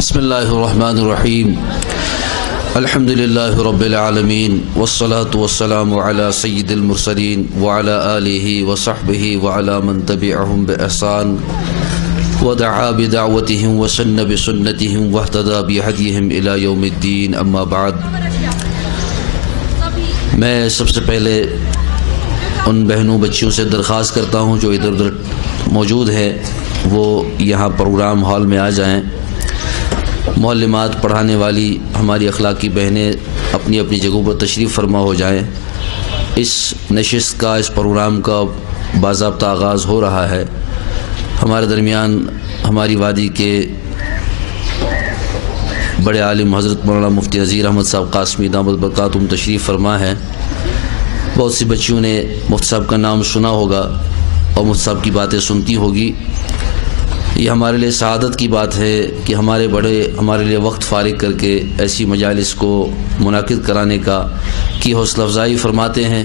بسم اللہ الرحمن الرحیم الحمد للہ رب العالمین والصلاة والسلام علی سید المرسلین وعلی آلہ وصحبہ وعلی من تبعہم بإحسان ودعا بدعوتہم وسن بسنتہم واہتدى بہدیہم الی یوم الدین. اما بعد، میں سب سے پہلے ان بہنوں بچیوں سے درخواست کرتا ہوں جو ادھر ادھر موجود ہیں وہ یہاں پروگرام ہال میں آ جائیں. معلمات پڑھانے والی ہماری اخلاقی بہنیں اپنی اپنی جگہوں پر تشریف فرما ہو جائیں. اس نشست کا، اس پروگرام کا باضابطہ آغاز ہو رہا ہے. ہمارے درمیان ہماری وادی کے بڑے عالم حضرت مولانا مفتی نذیر احمد صاحب قاسمی دامت برکاتہم تشریف فرما ہے. بہت سی بچیوں نے مفتی صاحب کا نام سنا ہوگا اور مفتی صاحب کی باتیں سنتی ہوگی. یہ ہمارے لیے سعادت کی بات ہے کہ ہمارے بڑے ہمارے لیے وقت فارغ کر کے ایسی مجالس کو منعقد کرانے کی حوصلہ افزائی فرماتے ہیں.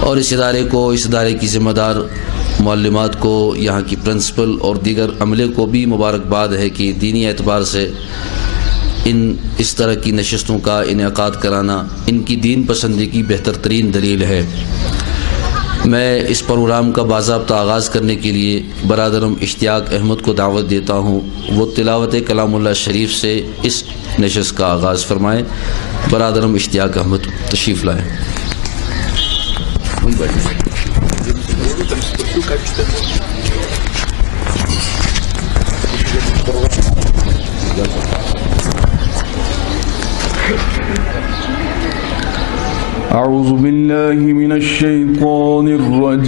اور اس ادارے کی ذمہ دار معلمات کو، یہاں کی پرنسپل اور دیگر عملے کو بھی مبارکباد ہے کہ دینی اعتبار سے اس طرح کی نشستوں کا انعقاد کرانا ان کی دین پسندی کی بہتر ترین دلیل ہے. میں اس پروگرام کا باضابطہ آغاز کرنے کے لیے برادرم اشتیاق احمد کو دعوت دیتا ہوں. وہ تلاوت کلام اللہ شریف سے اس نشست کا آغاز فرمائیں. برادرم اشتیاق احمد تشریف لائیں. اعوذ باللہ من الشیطان الرجیم.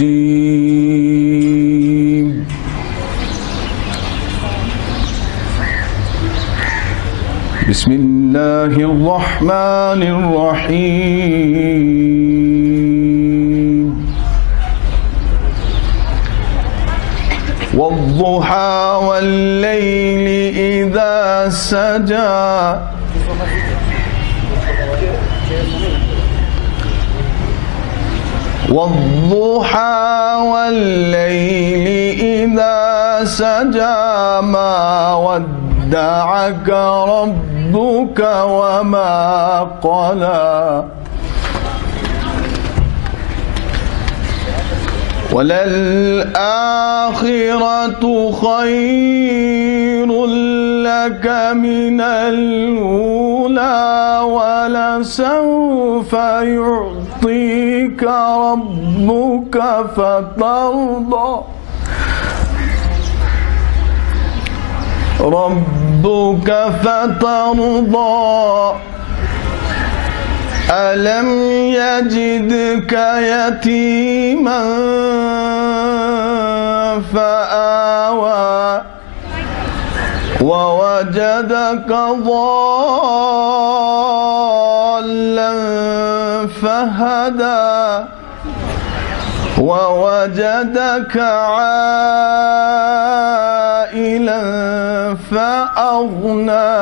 بسم اللہ الرحمن الرحیم. والضحى واللیل اذا سجى والضحى والليل إذا سجى ما ودعك ربك وما قلى وللآخرة خير لك من الأولى ولسوف يعطيك ربك فترضى ألم يجدك يتيما فآوى ووجدك ضالا فهدى ووجدك عائلا فأغنى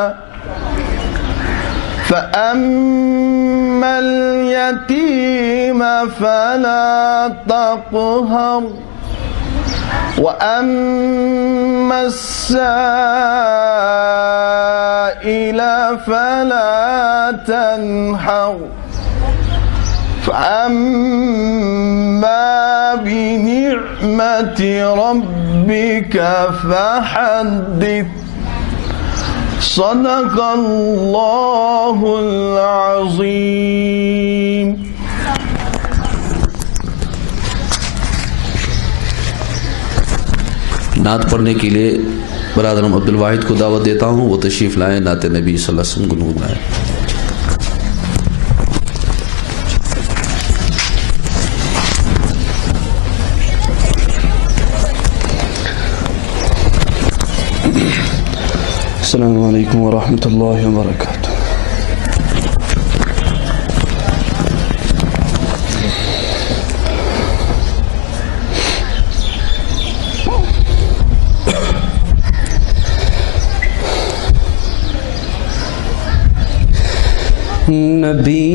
فأما اليتيم فلا تقهر وأما السائل فلا تنحر فأما بنعمة ربك فحدث. صدق اللہ العظیم. نعت پڑھنے کے لیے برادرم عبدالواحد کو دعوت دیتا ہوں. وہ تشریف لائیں. نعت نبی صلی اللہ علیہ وسلم گنگنائیں. السلام علیکم ورحمۃ اللہ وبرکاتہ. نبی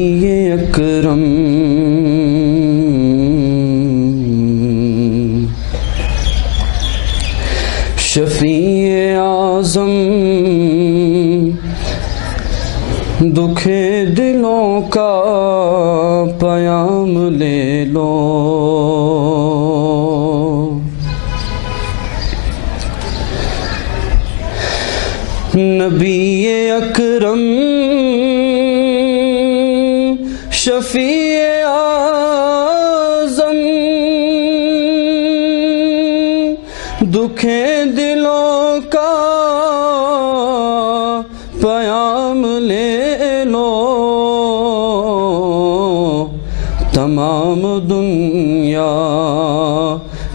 اکرم شفیع اعظم دکھے دلوں کا پیام لے لو، نبی اکرم شفیع اعظم، دکھے دلوں کا پیام لے لو، تمام دنیا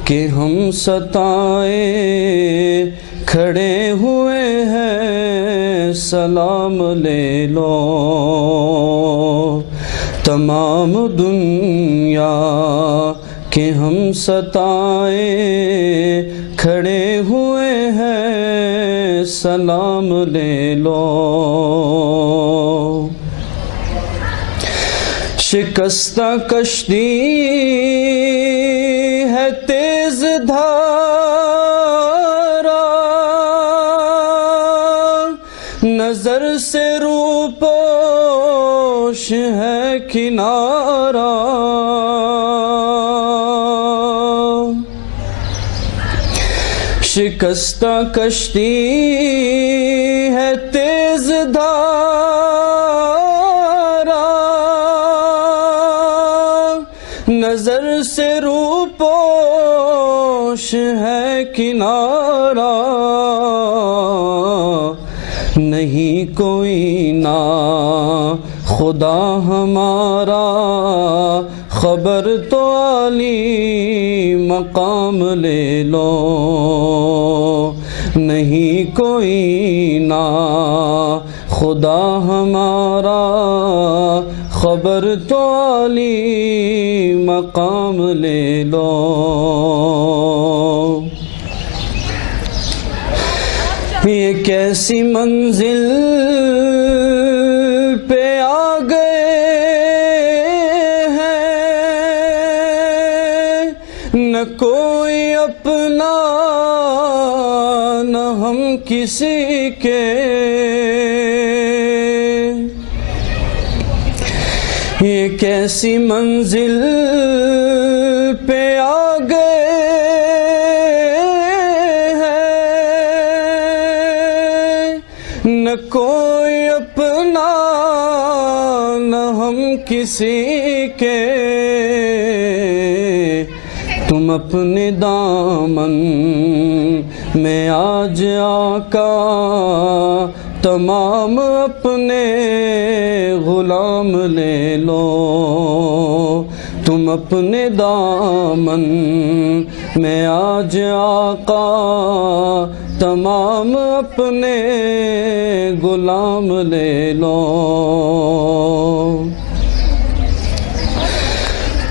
کے ہم ستائے کھڑے ہوئے ہیں، سلام لے لو، تمام دنیا کے ہم ستائے کھڑے ہوئے ہیں، سلام لے لو، شکستہ کشتی ہے تیز دھارا، نظر سے روپوش ہے کنارہ، شکستہ کشتی ہے تیز دھارا، نظر سے روپوش ہے کنارہ، نہیں کوئی نا خدا ہمارا، خبر تو عالی مقام لے لو، نہیں کوئی نا خدا ہمارا، خبر تو عالی مقام لے لو، یہ کیسی منزل پہ آ گئے ہیں، نہ کوئی اپنا نہ ہم کسی کے، یہ کیسی منزل پہ آ گئے نہ کوئی اپنا نہ ہم کسی کے، تم اپنے دامن میں آج آقا تمام اپنے غلام لے لو، تم اپنے دامن میں آج آقا تمام اپنے غلام لے لو،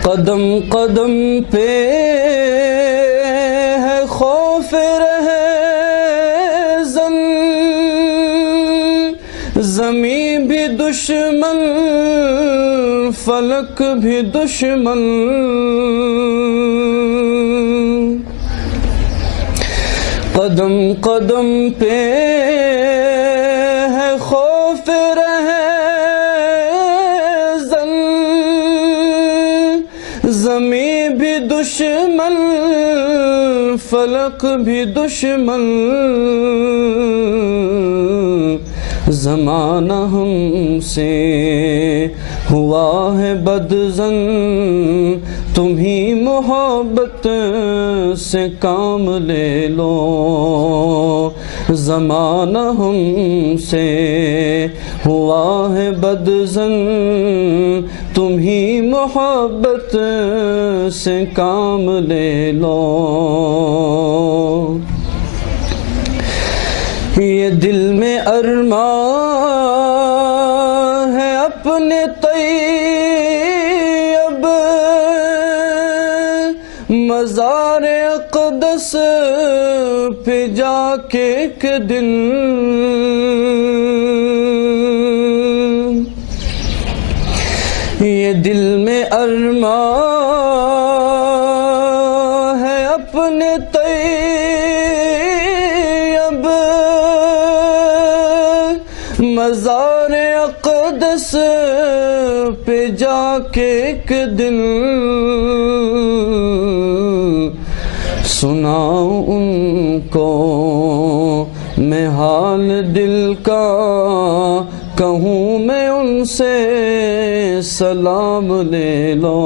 قدم قدم پہ ہے خوف رہے زن، زمین بھی دشمن فلک بھی دشمن، قدم قدم پہ ہے خوف رہے زن، زمین بھی دشمن فلک بھی دشمن، زمانہ ہم سے ہوا ہے بدظن، تمہیں محبت سے کام لے لو، زمانہ ہم سے ہوا ہے بدظن، تمہیں محبت سے کام لے لو، یہ دل میں ارمان ہے اپنے طیب، مزار اقدس پہ جا کے ایک دن، یہ دل میں ارمان ہے اپنے طیب، مزار اقدس کہ ایک دن سناؤں ان کو میں حال دل کا، کہوں میں ان سے سلام لے لو،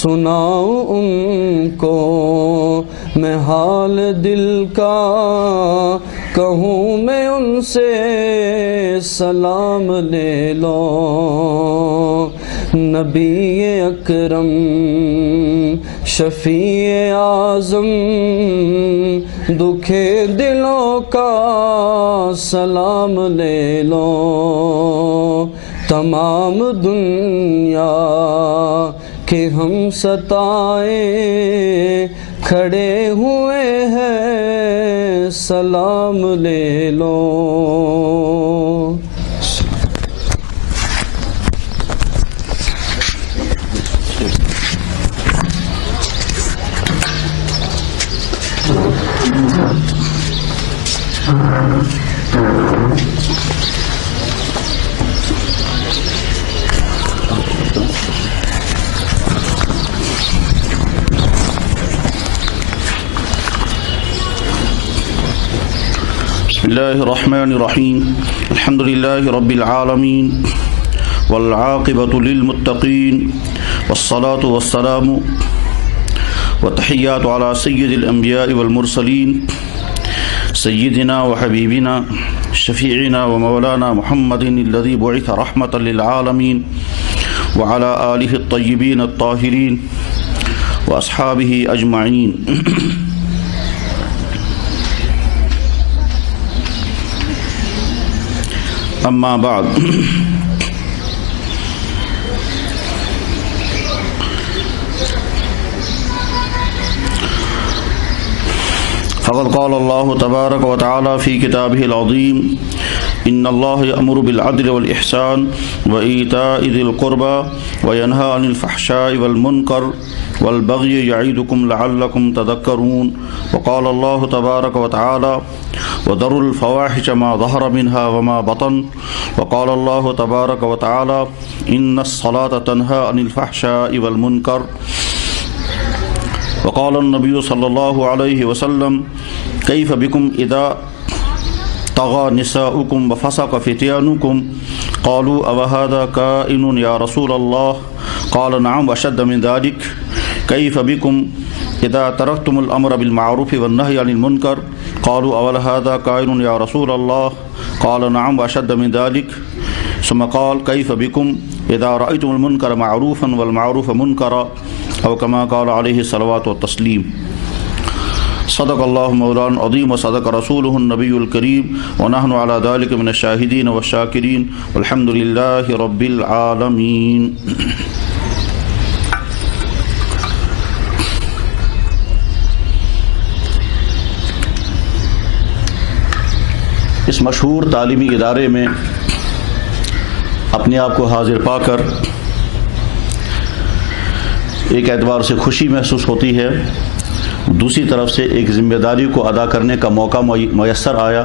سناؤں ان کو میں حال دل کا، کہوں میں ان سے سلام لے لو۔ نبی اکرم شفیع اعظم دکھے دلوں کا سلام لے لو، تمام دنیا کہ ہم ستائے کھڑے ہوئے ہیں سلام لے لو۔ بسم اللہ الرحمن الرحیم، الحمد للہ رب العالمین والعاقبۃ للمتقین والصلاة والسلام والتحیات علی سید الانبیاء والمرسلین سیدنا وحبیبنا شفیعنا ومولانا محمد الذی بعث رحمۃ للعالمین وعلی آلہ الطیبین الطاہرین واصحابہ اجمعین۔ اما بعد، فقد قال اللہ تبارک وتعالی فی کتابہ العظیم ان اللہ یأمر بالعدل والإحسان وإیتاء ذی القربى وینہی عن الفحشاء والمنکر والبغی یعظکم لعلکم تذکرون۔ وقال اللہ تبارک وتعالی وذروا الفواحش ما ظہر منها وما بطن۔ وقال اللہ تبارک وتعالی ان الصلاة تنہی عن الفحشاء والمنکر۔ وقال النبی صلی اللہ علیہ وسلم کیف بکم اذا طغى نساؤکم وفسق فتیانکم قالوا اوہذا کائن یا رسول اللہ قال نعم واشد من ذلك کیف بکم اذا ترکتم الامر بالمعروف والنہی عن المنکر قالوا اوہذا کائن یا رسول اللہ قال نعم واشد من ذلك ثم قال کیف بکم اذا رأيتم المنکر معروفا والمعروف منکرا او کما قال علیہ الصلوۃ والتسلیم۔ صدق اللہ مولانا العظیم وصدق رسولہ النبی الکریم ونحن علی ذلک من الشاہدین والشاکرین والحمد للہ رب العالمین۔ اس مشہور تعلیمی ادارے میں اپنے آپ کو حاضر پا کر ایک اعتبار سے خوشی محسوس ہوتی ہے، دوسری طرف سے ایک ذمہ داری کو ادا کرنے کا موقع میسر آیا،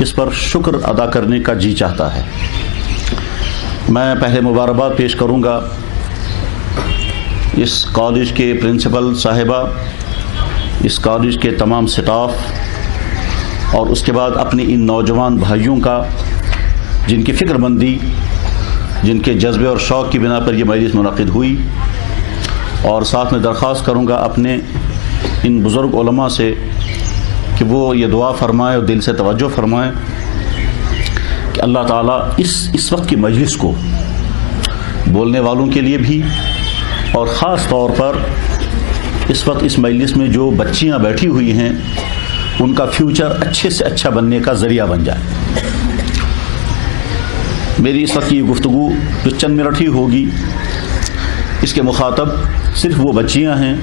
اس پر شکر ادا کرنے کا جی چاہتا ہے۔ میں پہلے مبارکباد پیش کروں گا اس کالج کے پرنسپل صاحبہ، اس کالج کے تمام سٹاف، اور اس کے بعد اپنی ان نوجوان بھائیوں کا جن کی فکر مندی، جن کے جذبے اور شوق کی بنا پر یہ مجلس منعقد ہوئی، اور ساتھ میں درخواست کروں گا اپنے ان بزرگ علماء سے کہ وہ یہ دعا فرمائیں اور دل سے توجہ فرمائیں کہ اللہ تعالیٰ اس وقت کی مجلس کو بولنے والوں کے لیے بھی، اور خاص طور پر اس وقت اس مجلس میں جو بچیاں بیٹھی ہوئی ہیں ان کا فیوچر اچھے سے اچھا بننے کا ذریعہ بن جائے۔ میری اس وقت کی یہ گفتگو جو چند منٹ ہی ہوگی، اس کے مخاطب صرف وہ بچیاں ہیں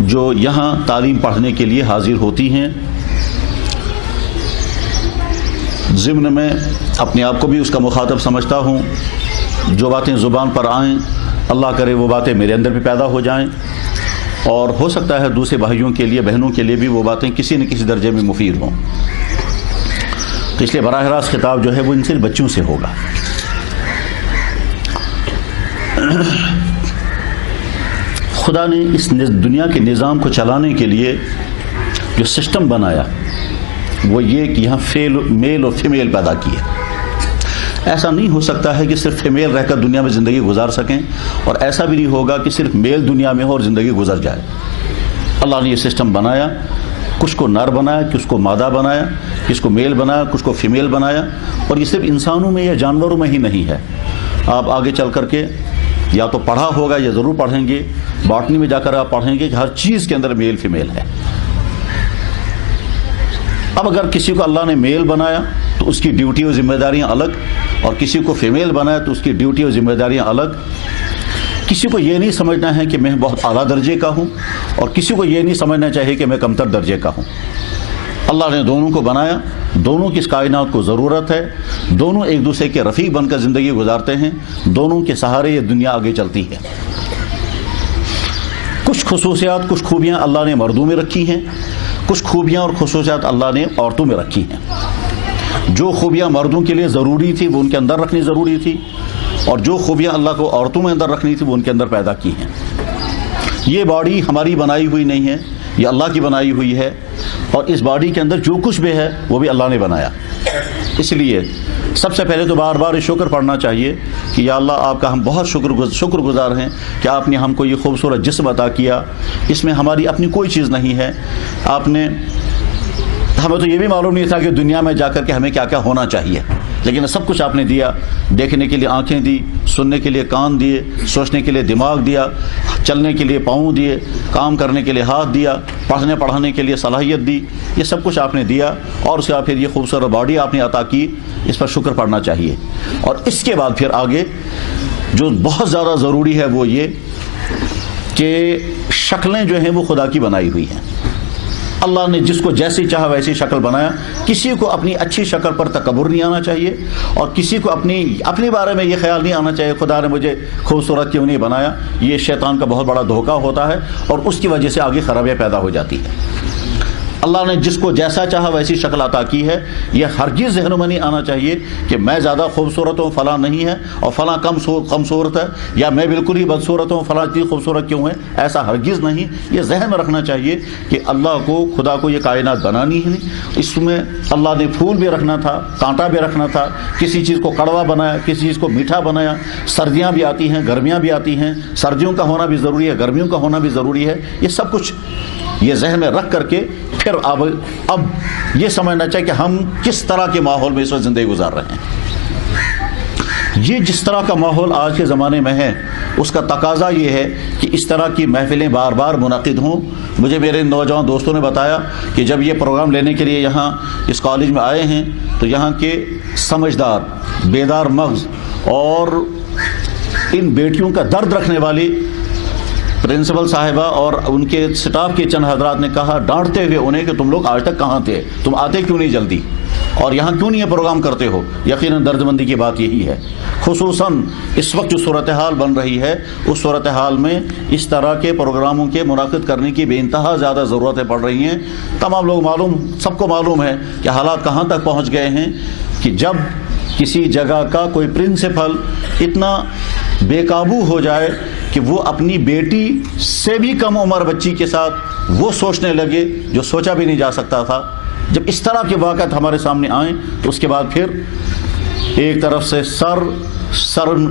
جو یہاں تعلیم پڑھنے کے لیے حاضر ہوتی ہیں۔ ضمن میں اپنے آپ کو بھی اس کا مخاطب سمجھتا ہوں، جو باتیں زبان پر آئیں اللہ کرے وہ باتیں میرے اندر بھی پیدا ہو جائیں، اور ہو سکتا ہے دوسرے بھائیوں کے لیے، بہنوں کے لیے بھی وہ باتیں کسی نہ کسی درجے میں مفید ہوں۔ تو اس لیے براہ راست خطاب جو ہے وہ ان سے بچوں سے ہوگا۔ خدا نے اس دنیا کے نظام کو چلانے کے لیے جو سسٹم بنایا وہ یہ کہ یہاں میل اور فیمیل پیدا کیے. ایسا نہیں ہو سکتا ہے کہ صرف فیمیل رہ کر دنیا میں زندگی گزار سکیں، اور ایسا بھی نہیں ہوگا کہ صرف میل دنیا میں ہو اور زندگی گزر جائے. اللہ نے یہ سسٹم بنایا، کچھ کو نر بنایا، کچھ کو مادہ بنایا، کچھ کو میل بنایا، کچھ کو فیمیل بنایا. اور یہ صرف انسانوں میں یا جانوروں میں ہی نہیں ہے. آپ آگے چل کر کے یا تو پڑھا ہوگا یا ضرور پڑھیں گے، باٹنی میں جا کر آپ پڑھیں گے کہ ہر چیز کے اندر میل فیمیل ہے. اب اگر کسی کو اللہ نے میل بنایا تو اس کی ڈیوٹی اور ذمہ داریاں الگ، اور کسی کو فیمیل بنایا تو اس کی ڈیوٹی اور ذمہ داریاں الگ. کسی کو یہ نہیں سمجھنا ہے کہ میں بہت اعلیٰ درجے کا ہوں، اور کسی کو یہ نہیں سمجھنا چاہیے کہ میں کمتر درجے کا ہوں. اللہ نے دونوں کو بنایا، دونوں کی اس کائنات کو ضرورت ہے، دونوں ایک دوسرے کے رفیق بن کر زندگی گزارتے ہیں، دونوں کے سہارے یہ دنیا آگے چلتی ہے. کچھ خصوصیات، کچھ خوبیاں اللہ نے مردوں میں رکھی ہیں، کچھ خوبیاں اور خصوصیات اللہ نے عورتوں میں رکھی ہیں. جو خوبیاں مردوں کے لیے ضروری تھی وہ ان کے اندر رکھنی ضروری تھی، اور جو خوبیاں اللہ کو عورتوں میں اندر رکھنی تھی وہ ان کے اندر پیدا کی ہیں. یہ باڈی ہماری بنائی ہوئی نہیں ہے، یہ اللہ کی بنائی ہوئی ہے، اور اس باڈی کے اندر جو کچھ بھی ہے وہ بھی اللہ نے بنایا. اس لیے سب سے پہلے تو بار بار شکر پڑھنا چاہیے کہ یا اللہ آپ کا ہم بہت شکر گزار ہیں کہ آپ نے ہم کو یہ خوبصورت جسم عطا کیا. اس میں ہماری اپنی کوئی چیز نہیں ہے. آپ نے، ہمیں تو یہ بھی معلوم نہیں تھا کہ دنیا میں جا کر کے ہمیں کیا کیا ہونا چاہیے، لیکن سب کچھ آپ نے دیا. دیکھنے کے لیے آنکھیں دی، سننے کے لیے کان دیے، سوچنے کے لیے دماغ دیا، چلنے کے لیے پاؤں دیے، کام کرنے کے لیے ہاتھ دیا، پڑھانے کے لیے صلاحیت دی. یہ سب کچھ آپ نے دیا، اور اس کے بعد پھر یہ خوبصورت باڈی آپ نے عطا کی. اس پر شکر پڑھنا چاہیے. اور اس کے بعد پھر آگے جو بہت زیادہ ضروری ہے وہ یہ کہ شکلیں جو ہیں وہ خدا کی بنائی ہوئی ہیں. اللہ نے جس کو جیسی چاہا ویسی شکل بنایا. کسی کو اپنی اچھی شکل پر تکبر نہیں آنا چاہیے، اور کسی کو اپنے بارے میں یہ خیال نہیں آنا چاہیے خدا نے مجھے خوبصورت کیوں نہیں بنایا. یہ شیطان کا بہت بڑا دھوکہ ہوتا ہے، اور اس کی وجہ سے آگے خرابیاں پیدا ہو جاتی ہیں. اللہ نے جس کو جیسا چاہا ویسی شکل عطا کی ہے. یہ ہرگز ذہنوں میں نہیں آنا چاہیے کہ میں زیادہ خوبصورت ہوں، فلاں نہیں ہے، اور فلاں کم صورت ہے، یا میں بالکل ہی بدصورت ہوں، فلاں اتنی خوبصورت کیوں ہے. ایسا ہرگز نہیں. یہ ذہن میں رکھنا چاہیے کہ اللہ کو، خدا کو یہ کائنات بنانی ہے. اس میں اللہ نے پھول بھی رکھنا تھا، کانٹا بھی رکھنا تھا، کسی چیز کو کڑوا بنایا، کسی چیز کو میٹھا بنایا. سردیاں بھی آتی ہیں، گرمیاں بھی آتی ہیں، سردیوں کا ہونا بھی ضروری ہے، گرمیوں کا ہونا بھی ضروری ہے. یہ سب کچھ یہ ذہن میں رکھ کر کے پھر اب یہ سمجھنا چاہیے کہ ہم کس طرح کے ماحول میں اس وقت زندگی گزار رہے ہیں. یہ جس طرح کا ماحول آج کے زمانے میں ہے، اس کا تقاضا یہ ہے کہ اس طرح کی محفلیں بار بار منعقد ہوں. مجھے میرے نوجوان دوستوں نے بتایا کہ جب یہ پروگرام لینے کے لیے یہاں اس کالج میں آئے ہیں تو یہاں کے سمجھدار، بیدار مغز اور ان بیٹیوں کا درد رکھنے والی پرنسپل صاحبہ اور ان کے سٹاف کے چند حضرات نے کہا ڈانٹتے ہوئے انہیں کہ تم لوگ آج تک کہاں تھے، تم آتے کیوں نہیں جلدی، اور یہاں کیوں نہیں یہ پروگرام کرتے ہو. یقیناً درد مندی کی بات یہی ہے. خصوصاً اس وقت جو صورتحال بن رہی ہے، اس صورتحال میں اس طرح کے پروگراموں کے منعقد کرنے کی بے انتہا زیادہ ضرورتیں پڑ رہی ہیں. تمام لوگ سب کو معلوم ہے کہ حالات کہاں تک پہنچ گئے ہیں کہ جب کسی جگہ کا کوئی پرنسپل اتنا بے قابو ہو جائے کہ وہ اپنی بیٹی سے بھی کم عمر بچی کے ساتھ وہ سوچنے لگے جو سوچا بھی نہیں جا سکتا تھا. جب اس طرح کے واقعات ہمارے سامنے آئیں تو اس کے بعد پھر ایک طرف سے سر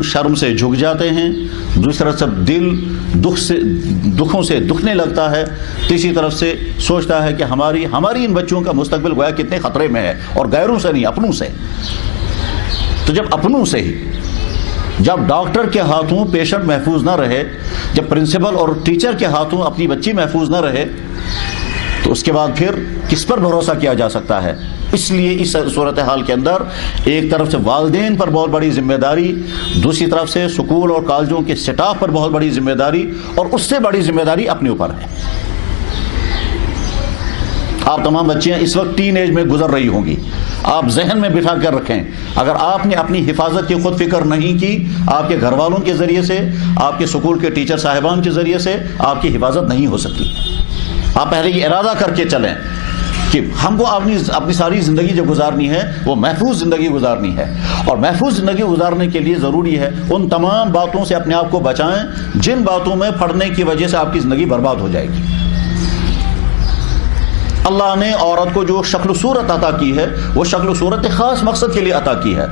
شرم سے جھک جاتے ہیں، دوسری طرف سے دل دکھوں سے دکھنے لگتا ہے، تیسری طرف سے سوچتا ہے کہ ہماری ان بچوں کا مستقبل گویا کتنے خطرے میں ہے، اور غیروں سے نہیں، اپنوں سے. تو جب اپنوں سے ہی، جب ڈاکٹر کے ہاتھوں پیشنٹ محفوظ نہ رہے، جب پرنسپل اور ٹیچر کے ہاتھوں اپنی بچی محفوظ نہ رہے، تو اس کے بعد پھر کس پر بھروسہ کیا جا سکتا ہے. اس لیے اس صورتحال کے اندر ایک طرف سے والدین پر بہت بڑی ذمہ داری، دوسری طرف سے سکول اور کالجوں کے سٹاف پر بہت بڑی ذمہ داری، اور اس سے بڑی ذمہ داری اپنے اوپر ہے. آپ تمام بچیاں اس وقت ٹین ایج میں گزر رہی ہوں گی. آپ ذہن میں بٹھا کر رکھیں، اگر آپ نے اپنی حفاظت کی خود فکر نہیں کی، آپ کے گھر والوں کے ذریعے سے، آپ کے سکول کے ٹیچر صاحبان کے ذریعے سے آپ کی حفاظت نہیں ہو سکتی. آپ پہلے یہ ارادہ کر کے چلیں کہ ہم کو اپنی ساری زندگی جو گزارنی ہے وہ محفوظ زندگی گزارنی ہے، اور محفوظ زندگی گزارنے کے لیے ضروری ہے ان تمام باتوں سے اپنے آپ کو بچائیں جن باتوں میں پڑھنے کی وجہ سے آپ کی زندگی برباد ہو جائے گی۔ اللہ نے عورت کو جو شکل و صورت عطا کی ہے وہ شکل و صورت ایک خاص مقصد کے لیے عطا کی ہے۔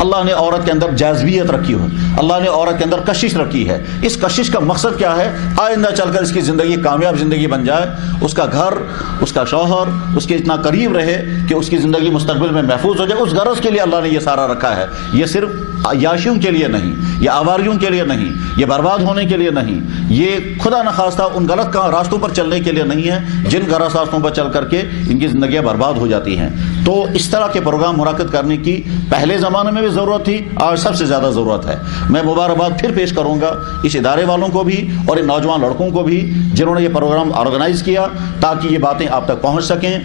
اللہ نے عورت کے اندر جاذبیت رکھی ہو، اللہ نے عورت کے اندر کشش رکھی ہے۔ اس کشش کا مقصد کیا ہے؟ آئندہ چل کر اس کی زندگی کامیاب زندگی بن جائے، اس کا گھر، اس کا شوہر اس کے اتنا قریب رہے کہ اس کی زندگی مستقبل میں محفوظ ہو جائے۔ اس غرض کے لیے اللہ نے یہ سارا رکھا ہے۔ یہ صرف عیاشیوں کے لیے نہیں، یہ آواریوں کے لیے نہیں، یہ برباد ہونے کے لیے نہیں، یہ خدا نخواستہ ان غلط راستوں پر چلنے کے لیے نہیں ہے جن غلط راستوں پر چل کر کے ان کی زندگیاں برباد ہو جاتی ہیں۔ تو اس طرح کے پروگرام منعقد کرنے کی پہلے زمانے میں بھی ضرورت تھی، آج سب سے زیادہ ضرورت ہے۔ میں مبارکباد پھر پیش کروں گا اس ادارے والوں کو بھی اور ان نوجوان لڑکوں کو بھی جنہوں نے یہ پروگرام آرگنائز کیا تاکہ یہ باتیں آپ تک پہنچ سکیں۔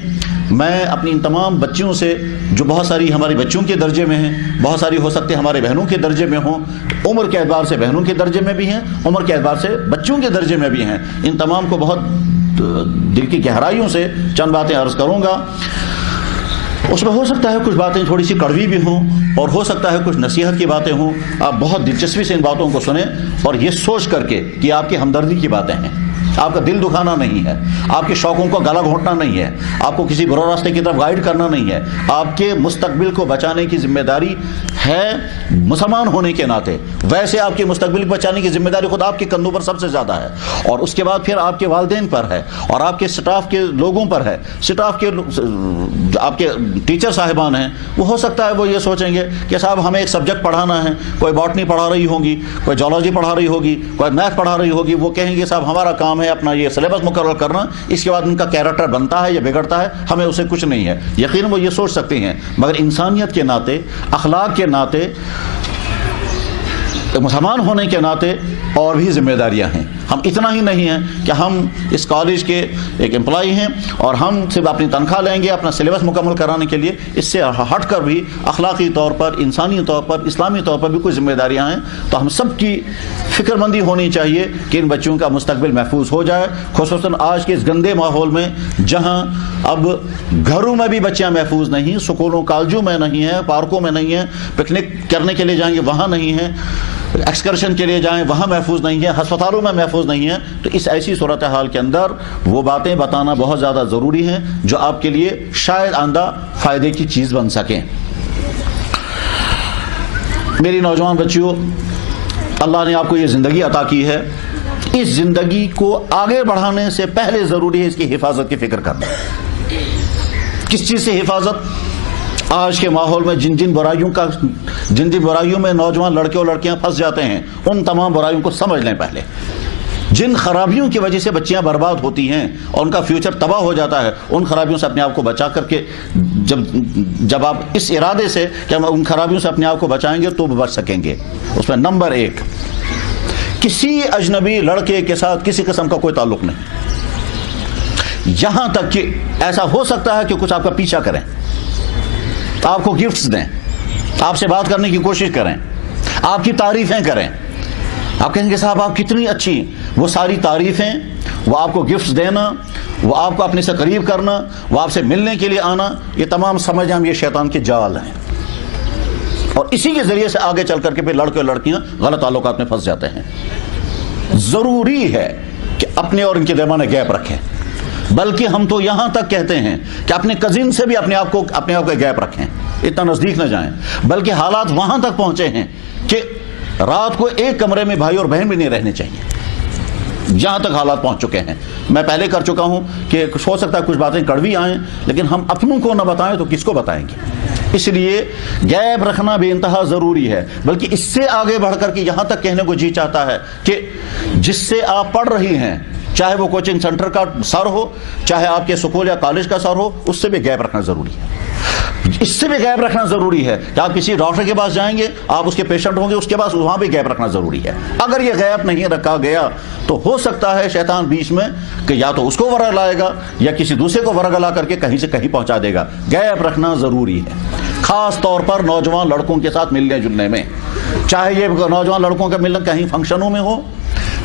میں اپنی ان تمام بچیوں سے جو بہت ساری ہماری بچیوں کے درجے میں ہیں، بہت ساری ہو سکتے ہمارے بہنوں کے درجے میں ہوں، عمر کے اعتبار سے بہنوں کے درجے میں بھی ہیں، عمر کے اعتبار سے بچوں کے درجے میں بھی ہیں، ان تمام کو بہت دل کی گہرائیوں سے چند باتیں عرض کروں گا۔ اس میں ہو سکتا ہے کچھ باتیں تھوڑی سی کڑوی بھی ہوں اور ہو سکتا ہے کچھ نصیحت کی باتیں ہوں۔ آپ بہت دلچسپی سے ان باتوں کو سنیں اور یہ سوچ کر کے کہ آپ کی ہمدردی کی باتیں ہیں، آپ کا دل دکھانا نہیں ہے، آپ کے شوقوں کو گلا گھونٹنا نہیں ہے، آپ کو کسی برے راستے کی طرف گائیڈ کرنا نہیں ہے۔ آپ کے مستقبل کو بچانے کی ذمہ داری ہے مسلمان ہونے کے ناطے۔ ویسے آپ کے مستقبل کو بچانے کی ذمہ داری خود آپ کے کندھوں پر سب سے زیادہ ہے، اور اس کے بعد پھر آپ کے والدین پر ہے اور آپ کے سٹاف کے لوگوں پر ہے۔ سٹاف کے آپ کے ٹیچر صاحبان ہیں، وہ ہو سکتا ہے وہ یہ سوچیں گے کہ صاحب ہمیں ایک سبجیکٹ پڑھانا ہے، کوئی باٹنی پڑھا رہی ہوگی، کوئی جیولوجی پڑھا رہی ہوگی، کوئی میتھ پڑھا رہی ہوگی، وہ کہیں گے صاحب ہمارا کام ہے اپنا یہ سلیبس مقرر کرنا، اس کے بعد ان کا کیریکٹر بنتا ہے یا بگڑتا ہے، ہمیں اسے کچھ نہیں ہے۔ یقیناً وہ یہ سوچ سکتے ہیں، مگر انسانیت کے ناطے، اخلاق کے ناطے، مسلمان ہونے کے ناطے اور بھی ذمہ داریاں ہیں۔ ہم اتنا ہی نہیں ہیں کہ ہم اس کالج کے ایک امپلائی ہیں اور ہم صرف اپنی تنخواہ لیں گے اپنا سلیبس مکمل کرانے کے لیے، اس سے ہٹ کر بھی اخلاقی طور پر، انسانی طور پر، اسلامی طور پر بھی کچھ ذمہ داریاں ہیں۔ تو ہم سب کی فکر مندی ہونی چاہیے کہ ان بچوں کا مستقبل محفوظ ہو جائے، خصوصاً آج کے اس گندے ماحول میں جہاں اب گھروں میں بھی بچیاں محفوظ نہیں، سکولوں کالجوں میں نہیں ہیں، پارکوں میں نہیں ہیں، پکنک کرنے کے لیے جائیں گے وہاں نہیں ہیں، ایکسکرشن کے لیے جائیں وہاں محفوظ نہیں ہے، ہسپتالوں میں محفوظ نہیں ہے۔ تو اس ایسی صورتحال کے اندر وہ باتیں بتانا بہت زیادہ ضروری ہیں جو آپ کے لیے شاید آئندہ فائدے کی چیز بن سکیں۔ میری نوجوان بچیوں، اللہ نے آپ کو یہ زندگی عطا کی ہے، اس زندگی کو آگے بڑھانے سے پہلے ضروری ہے اس کی حفاظت کی فکر کرنا۔ کس چیز سے حفاظت؟ آج کے ماحول میں جن جن برائیوں میں نوجوان لڑکے اور لڑکیاں پھنس جاتے ہیں، ان تمام برائیوں کو سمجھ لیں پہلے۔ جن خرابیوں کی وجہ سے بچیاں برباد ہوتی ہیں اور ان کا فیوچر تباہ ہو جاتا ہے، ان خرابیوں سے اپنے آپ کو بچا کر کے جب آپ اس ارادے سے کہ ہم ان خرابیوں سے اپنے آپ کو بچائیں گے تو بچ سکیں گے۔ اس میں نمبر 1، کسی اجنبی لڑکے کے ساتھ کسی قسم کا کوئی تعلق نہیں، یہاں تک کہ ایسا ہو سکتا ہے کہ کچھ آپ کا پیچھا کریں، آپ کو گفٹس دیں، آپ سے بات کرنے کی کوشش کریں، آپ کی تعریفیں کریں، آپ کہیں گے صاحب آپ کتنی اچھی، وہ ساری تعریفیں، وہ آپ کو گفٹس دینا، وہ آپ کو اپنے سے قریب کرنا، وہ آپ سے ملنے کے لیے آنا، یہ تمام سمجھ ہم یہ شیطان کے جال ہیں، اور اسی کے ذریعے سے آگے چل کر کے پھر لڑکے اور لڑکیاں غلط تعلقات میں پھنس جاتے ہیں۔ ضروری ہے کہ اپنے اور ان کے درمیان گیپ رکھیں، بلکہ ہم تو یہاں تک کہتے ہیں کہ اپنے کزن سے بھی اپنے آپ کو گیپ رکھیں، اتنا نزدیک نہ جائیں، بلکہ حالات وہاں تک پہنچے ہیں کہ رات کو ایک کمرے میں بھائی اور بہن بھی نہیں رہنے چاہیے، یہاں تک حالات پہنچ چکے ہیں۔ میں پہلے کر چکا ہوں کہ ہو سکتا ہے کچھ باتیں کڑوی آئیں، لیکن ہم اپنوں کو نہ بتائیں تو کس کو بتائیں گے؟ اس لیے گیپ رکھنا بے انتہا ضروری ہے، بلکہ اس سے آگے بڑھ کر کے یہاں تک کہنے کو جی چاہتا ہے کہ جس سے آپ پڑھ رہی ہیں، چاہے وہ کوچنگ سینٹر کا سر ہو، چاہے آپ کے سکول یا کالج کا سر ہو، اس سے بھی گیپ رکھنا ضروری ہے۔ اس سے بھی گیپ رکھنا ضروری ہے کہ آپ کسی ڈاکٹر کے پاس جائیں گے، آپ اس کے پیشنٹ ہوں گے، اس کے پاس وہاں بھی گیپ رکھنا ضروری ہے۔ اگر یہ گیپ نہیں رکھا گیا تو ہو سکتا ہے شیطان بیچ میں کہ یا تو اس کو ورگ لائے گا یا کسی دوسرے کو ورگ لا کر کے کہیں سے کہیں پہنچا دے گا۔ گیپ رکھنا ضروری ہے، خاص طور پر نوجوان لڑکوں کے ساتھ ملنے جلنے میں، چاہے یہ نوجوان لڑکوں کا ملنا کہیں فنکشنوں میں ہو،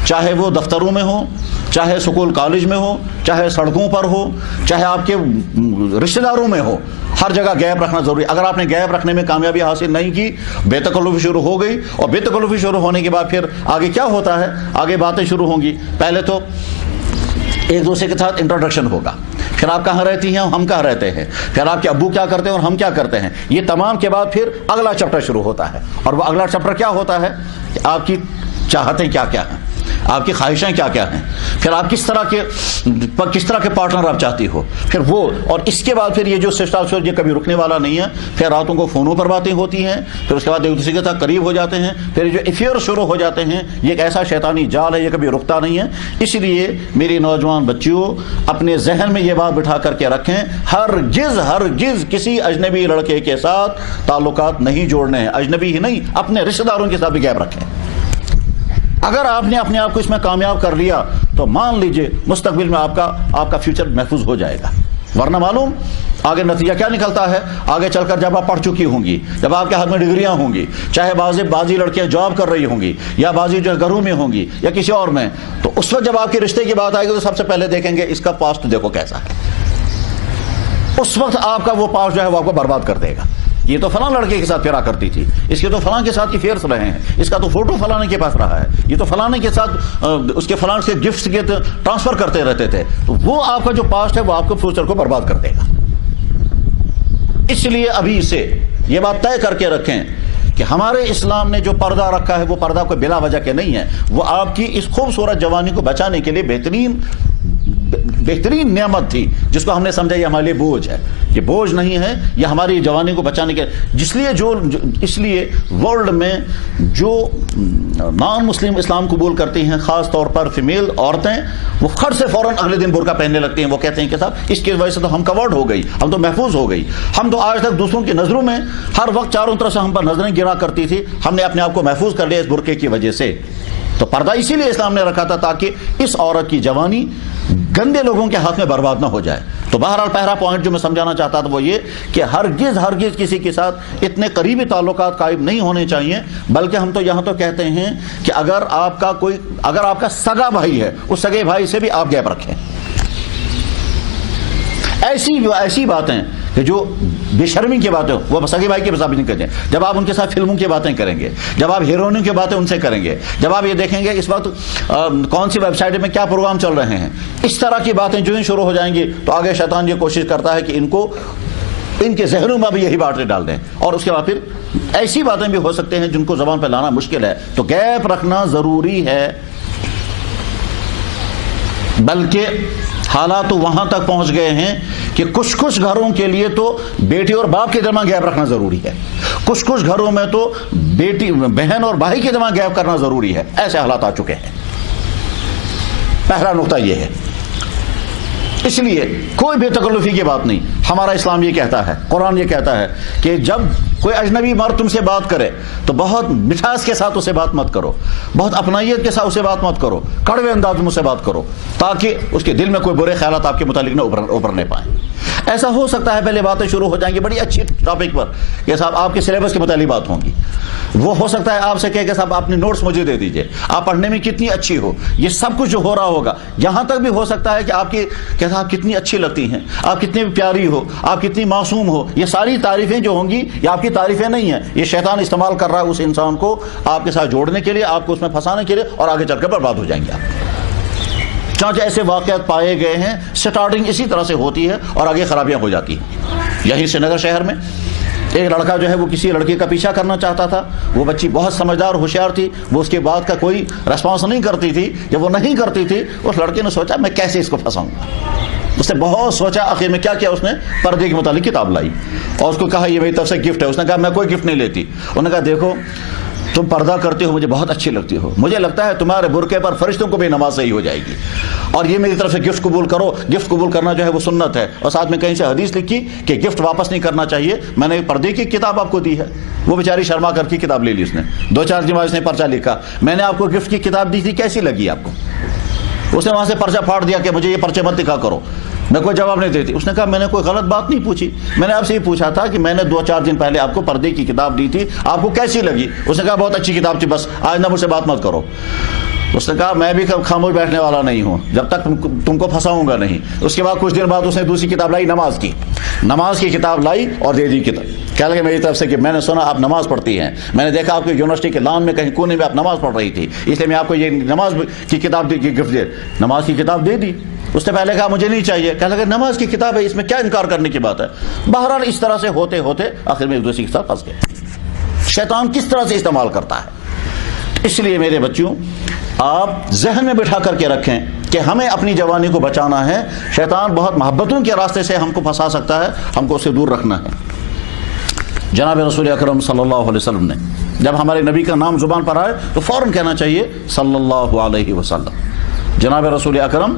چاہے وہ دفتروں میں ہو, چاہے اسکول کالج میں ہو, چاہے سڑکوں پر ہو, چاہے آپ کے رشتہ داروں میں ہو, ہر جگہ گیپ رکھنا ضروری. اگر آپ نے گیپ رکھنے میں کامیابی حاصل نہیں کی, بے تکلفی شروع ہو گئی, اور بے تکلفی شروع ہونے کے بعد پھر آگے کیا ہوتا ہے, آگے باتیں شروع ہوں گی. پہلے تو ایک دوسرے کے ساتھ انٹروڈکشن ہوگا, پھر آپ کہاں رہتی ہیں, ہم کہاں رہتے ہیں, پھر آپ کے ابو کیا کرتے ہیں اور ہم کیا کرتے ہیں. یہ تمام کے بعد پھر اگلا چیپٹر شروع ہوتا ہے, اور وہ اگلا چیپٹر کیا ہوتا ہے کہ آپ کی چاہتیں کیا کیا ہیں, آپ کی خواہشیں کیا کیا ہیں, پھر آپ کس طرح کے پارٹنر آپ چاہتی ہو, پھر وہ, اور اس کے بعد پھر یہ جو سسٹر یہ کبھی رکنے والا نہیں ہے. پھر راتوں کو فونوں پر باتیں ہوتی ہیں, پھر اس کے بعد ایک دوسرے کے ساتھ قریب ہو جاتے ہیں, پھر جو افیئر شروع ہو جاتے ہیں. یہ ایک ایسا شیطانی جال ہے, یہ کبھی رکتا نہیں ہے. اس لیے میری نوجوان بچیوں, اپنے ذہن میں یہ بات بٹھا کر کے رکھیں, ہرگز کسی اجنبی لڑکے کے ساتھ تعلقات نہیں جوڑنے ہیں. اجنبی ہی نہیں, اپنے رشتہ داروں کے ساتھ بھی گیپ رکھیں. اگر آپ نے اپنے آپ کو اس میں کامیاب کر لیا تو مان لیجئے مستقبل میں آپ کا فیوچر محفوظ ہو جائے گا. ورنہ معلوم آگے نتیجہ کیا نکلتا ہے, آگے چل کر جب آپ پڑھ چکی ہوں گی, جب آپ کے ہاتھ میں ڈگریاں ہوں گی, چاہے بعضی لڑکیاں جاب کر رہی ہوں گی, یا بعضی جو گھروں میں ہوں گی, یا کسی اور میں, تو اس وقت جب آپ کے رشتے کی بات آئے گی تو سب سے پہلے دیکھیں گے اس کا پاسٹ دیکھو کیسا ہے. اس وقت آپ کا وہ پاسٹ جو ہے وہ آپ کو برباد کر دے گا. یہ تو فلاں لڑکے کے ساتھ پھرا کرتی تھی, اس کے تو فلاں کے ساتھ افیئرس رہے ہیں, اس کا تو فوٹو فلاں کے پاس رہا ہے, یہ تو فلاں کے ساتھ اس کے فلاں کے گفٹس کے ٹرانسفر کرتے رہتے تھے. تو وہ آپ کا جو پاسٹ ہے وہ آپ کے فیوچر کو برباد کر دے گا. اس لیے ابھی سے یہ بات طے کر کے رکھیں کہ ہمارے اسلام نے جو پردہ رکھا ہے وہ پردہ کوئی بلا وجہ کے نہیں ہے. وہ آپ کی اس خوبصورت جوانی کو بچانے کے لیے بہترین نعمت تھی, جس کو ہم نے سمجھا یہ ہمارے لیے بوجھ ہے. یہ بوجھ نہیں ہے, یہ ہماری جوانی کو بچانے کے, اس لیے ورلڈ میں جو نان مسلم اسلام قبول کرتی ہیں, خاص طور پر فیمیل عورتیں, وہ خٹ سے فوراً اگلے دن برقع پہننے لگتی ہیں. وہ کہتے ہیں کہ صاحب اس کی وجہ سے تو ہم کورڈ ہو گئی, ہم تو محفوظ ہو گئی. ہم تو آج تک دوسروں کی نظروں میں ہر وقت چاروں طرف سے ہم پر نظریں گرا کرتی تھی, ہم نے اپنے آپ کو محفوظ کر لیا اس برقعے کی وجہ سے. تو پردہ اسی لیے اسلام نے رکھا تھا تاکہ اس عورت کی جوانی گندے لوگوں کے ہاتھ میں برباد نہ ہو جائے. تو بہرحال پہلا پوائنٹ جو میں سمجھانا چاہتا تھا وہ یہ کہ ہرگز کسی کے ساتھ اتنے قریبی تعلقات قائم نہیں ہونے چاہیے. بلکہ ہم تو یہاں تو کہتے ہیں کہ اگر آپ کا سگا بھائی ہے, اس سگے بھائی سے بھی آپ گیپ رکھیں. ایسی باتیں کہ جو بے شرمی کی باتیں وہ سگے بھائی کے حساب نہیں کرتے. جب آپ ان کے ساتھ فلموں کی باتیں کریں گے, جب آپ ہیروئنوں کی باتیں ان سے کریں گے, جب آپ یہ دیکھیں گے اس وقت کون سی ویب سائٹ میں کیا پروگرام چل رہے ہیں, اس طرح کی باتیں جو ہی شروع ہو جائیں گی تو آگے شیطان یہ کوشش کرتا ہے کہ ان کے ذہنوں میں بھی یہی باتیں ڈال دیں. اور اس کے بعد پھر ایسی باتیں بھی ہو سکتے ہیں جن کو زبان پہ لانا مشکل ہے. تو گیپ رکھنا ضروری ہے. بلکہ حالات تو وہاں تک پہنچ گئے ہیں کہ کچھ گھروں کے لیے تو بیٹی اور باپ کے درمیان گیپ رکھنا ضروری ہے, کچھ گھروں میں تو بیٹی بہن اور بھائی کے درمیان گیپ کرنا ضروری ہے. ایسے حالات آ چکے ہیں. پہلا نقطہ یہ ہے. اس لیے کوئی بے تکلفی کی بات نہیں. ہمارا اسلام یہ کہتا ہے, قرآن یہ کہتا ہے کہ جب کوئی اجنبی مرد تم سے بات کرے تو بہت مٹھاس کے ساتھ اسے بات مت کرو, بہت اپنائیت کے ساتھ اسے بات مت کرو, کڑوے انداز میں اسے بات کرو, تاکہ اس کے دل میں کوئی برے خیالات آپ کے متعلق نہ ابھرنے پائیں. ایسا ہو سکتا ہے پہلے باتیں شروع ہو جائیں گی بڑی اچھی ٹاپک پر کہ صاحب آپ کے سلیبس کے متعلق بات ہوں گی. وہ ہو سکتا ہے آپ سے کہے کہ صاحب اپنے نوٹس مجھے دے دیجئے, آپ پڑھنے میں کتنی اچھی ہو. یہ سب کچھ جو ہو رہا ہوگا, یہاں تک بھی ہو سکتا ہے کہ آپ کی کہتا آپ کتنی اچھی لگتی ہیں, آپ کتنی پیاری ہو, آپ کتنی معصوم ہو. یہ ساری تعریفیں جو ہوں گی یہ آپ کی تعریفیں نہیں ہیں, یہ شیطان استعمال کر رہا ہے اس انسان کو آپ کے ساتھ جوڑنے کے لیے, آپ کو اس میں پھنسانے کے لیے, اور آگے چل کر برباد ہو جائیں گے آپ. چانچہ ایسے واقعات پائے گئے ہیں. سٹارٹنگ اسی طرح سے ہوتی ہے اور آگے خرابیاں ہو جاتی ہیں. یہیں سری نگر شہر میں ایک لڑکا جو ہے وہ کسی لڑکی کا پیچھا کرنا چاہتا تھا. وہ بچی بہت سمجھدار ہوشیار تھی, وہ اس کے بات کا کوئی رسپانس نہیں کرتی تھی. جب وہ نہیں کرتی تھی اس لڑکے نے سوچا میں کیسے اس کو پھنساؤں گا. اس نے بہت سوچا, آخر میں کیا کیا, اس نے پردے کے متعلق کتاب لائی اور اس کو کہا یہ میری طرف سے گفٹ ہے. اس نے کہا میں کوئی گفٹ نہیں لیتی. انہوں نے کہا دیکھو تم پردہ کرتے ہو, مجھے بہت اچھی لگتی ہو, مجھے لگتا ہے تمہارے برقعے پر فرشتوں کو بھی نماز صحیح ہو جائے گی, اور یہ میری طرف سے گفٹ قبول کرو. گفٹ قبول کرنا جو ہے وہ سنت ہے, اور ساتھ میں کہیں سے حدیث لکھی کہ گفٹ واپس نہیں کرنا چاہیے. میں نے پردے کی کتاب آپ کو دی ہے. وہ بیچاری شرما کر کی کتاب لے لی اس نے, 2-4 دن بعد اس نے پرچہ لکھا, میں نے آپ کو گفٹ کی کتاب دی تھی, کیسی لگی آپ کو. اس نے وہاں سے پرچہ پھاڑ دیا کہ مجھے یہ پرچے مت دکھا کرو. میں کوئی جواب نہیں دیتی. اس نے کہا میں نے کوئی غلط بات نہیں پوچھی, میں نے آپ سے یہ پوچھا تھا کہ میں نے 2-4 دن پہلے آپ کو پردے کی کتاب دی تھی, آپ کو کیسی لگی. اس نے کہا بہت اچھی کتاب تھی, بس آج نہ مجھ سے بات مت کرو. اس نے کہا میں بھی خاموش بیٹھنے والا نہیں ہوں جب تک تم کو پھنساؤں گا نہیں. اس کے بعد کچھ دن بعد اس نے دوسری کتاب لائی، نماز کی کتاب لائی اور دے دی کتاب. کہنے لگے میری طرف سے کہ میں نے سنا آپ نماز پڑھتی ہیں، میں نے دیکھا آپ کی یونیورسٹی کے لان میں کہیں کونے میں آپ نماز پڑھ رہی تھی، اس لیے میں آپ کو یہ نماز کی کتاب کی گفٹ دے. نماز کی کتاب دے دی. اس نے پہلے کہا مجھے نہیں چاہیے، کہنے لگے نماز کی کتاب ہے، اس میں کیا انکار کرنے کی بات ہے. بہرحال اس طرح سے ہوتے ہوتے آخر میں ایک دوسری کے ساتھ پھنس گئے. شیطان کس طرح سے استعمال کرتا ہے. اس لیے میرے بچوں آپ ذہن میں بٹھا کر کے رکھیں کہ ہمیں اپنی جوانی کو بچانا ہے. شیطان بہت محبتوں کے راستے سے ہم کو پھنسا سکتا ہے، ہم کو اس سے دور رکھنا ہے. جناب رسول اکرم صلی اللہ علیہ وسلم نے جب ہمارے نبی کا نام زبان پر آئے تو فوراً کہنا چاہیے صلی اللہ علیہ وسلم. جناب رسول اکرم